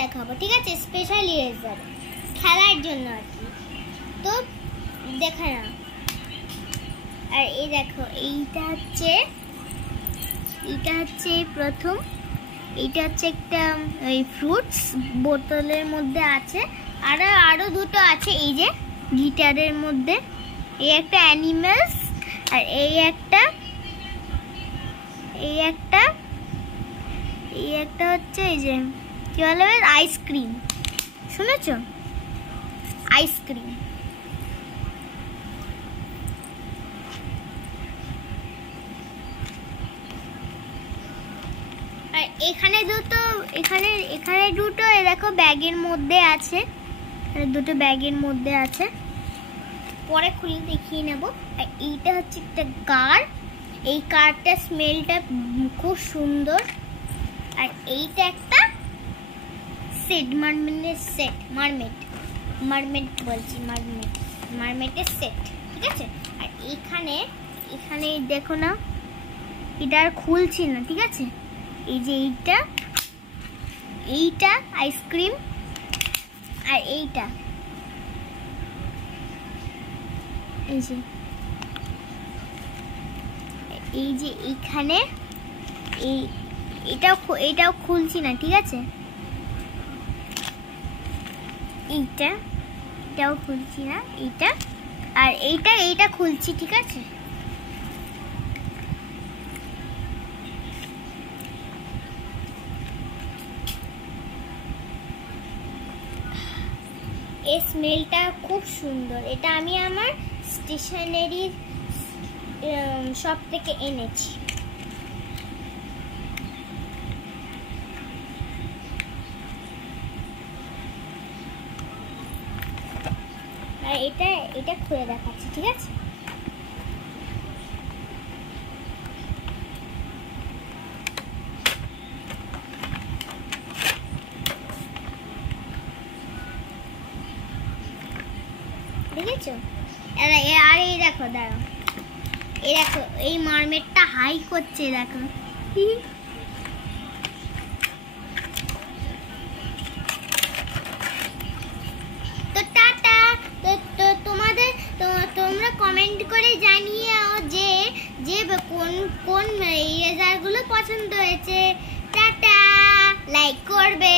দেখাবো, ঠিক আছে? স্পেশাল ইরেজার খেলার জন্য আর কি। তো দেখা না। আর এই দেখো, এইটা হচ্ছে প্রথম, এইটা হচ্ছে একটা ওই ফ্রুটস বোতলের মধ্যে আছে। আরো দুটো আছে এই যে গিটারের মধ্যে। এই একটা অ্যানিমেলস, আর এই একটা হচ্ছে এই যে কি বলে আইসক্রিম। শুনেছো? আইসক্রিম। আর এখানে দুটো দেখো ব্যাগের মধ্যে আছে, দুটো ব্যাগের মধ্যে আছে, পরে খুলে দেখিয়ে নেব। আর এইটা হচ্ছে একটা কার, এই কারটা স্মেলটা খুব সুন্দর। আর এইটা একটা সেট, মারমেটের সেট, ঠিক আছে? আর এখানে দেখো না, এটা আর খুলছি না, ঠিক আছে? এই যে এইটা আইসক্রিম, আর এইটা এই যে এইখানে এটাও খুলছি না, ঠিক আছে? এটাও খুলছি না, আর এইটা খুলছি, ঠিক আছে? এই স্মেলটা খুব সুন্দর। এটা আমি আমার স্টেশনারি শপ থেকে এনেছি। আর এটা খুলে দেখাচ্ছি, ঠিক আছে? দেখেছো? আর এই দেখো, দাঁড়াও, এই মারমেটটা হাই করছে, দেখো। তো টাটা। তো তোমরা কমেন্ট করে জানিও যে কোন ইরেজারগুলো পছন্দ হয়েছে। টাটা, লাইক করবে।